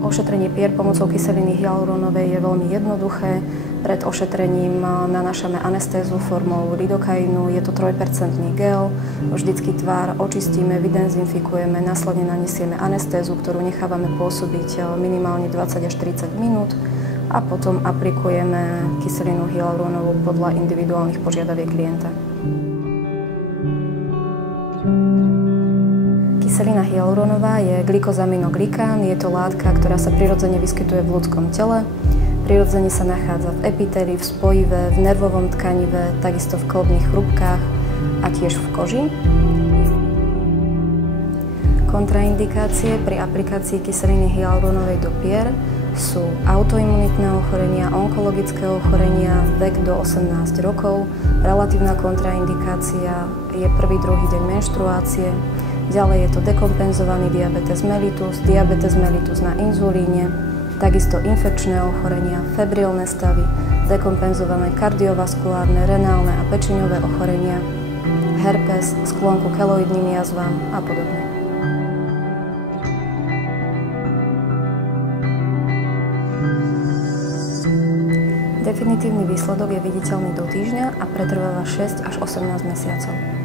Ošetrenie pier pomocou kyseliny hyalurónovej je veľmi jednoduché. Pred ošetrením nanášame anestézu formou lidokainu. Je to 3% gel. Vždycky tvár očistíme, vydezinfikujeme, následne nanesieme anestézu, ktorú nechávame pôsobiť minimálne 20 až 30 minút a potom aplikujeme kyselinu hyalurónovú podľa individuálnych požiadaviek klienta. Kyselina hyalurónová je glikozaminoglykán. Je to látka, ktorá sa prirodzene vyskytuje v ľudskom tele. Prirodzene sa nachádza v epitéli, v spojive, v nervovom tkanive, takisto v kĺbnych chrúbkach a tiež v koži. Kontraindikácie pri aplikácii kyseliny hyalurónovej do pier sú autoimunitné ochorenia, onkologické ochorenia, vek do 18 rokov. Relatívna kontraindikácia je prvý, druhý deň menštruácie. Ďalej je to dekompenzovaný diabetes mellitus na inzulíne, takisto infekčné ochorenia, febrilné stavy, dekompenzované kardiovaskulárne, renálne a pečeňové ochorenia, herpes, sklon ku keloidným jazvám a podobne. Definitívny výsledok je viditeľný do týždňa a pretrváva 6 až 18 mesiacov.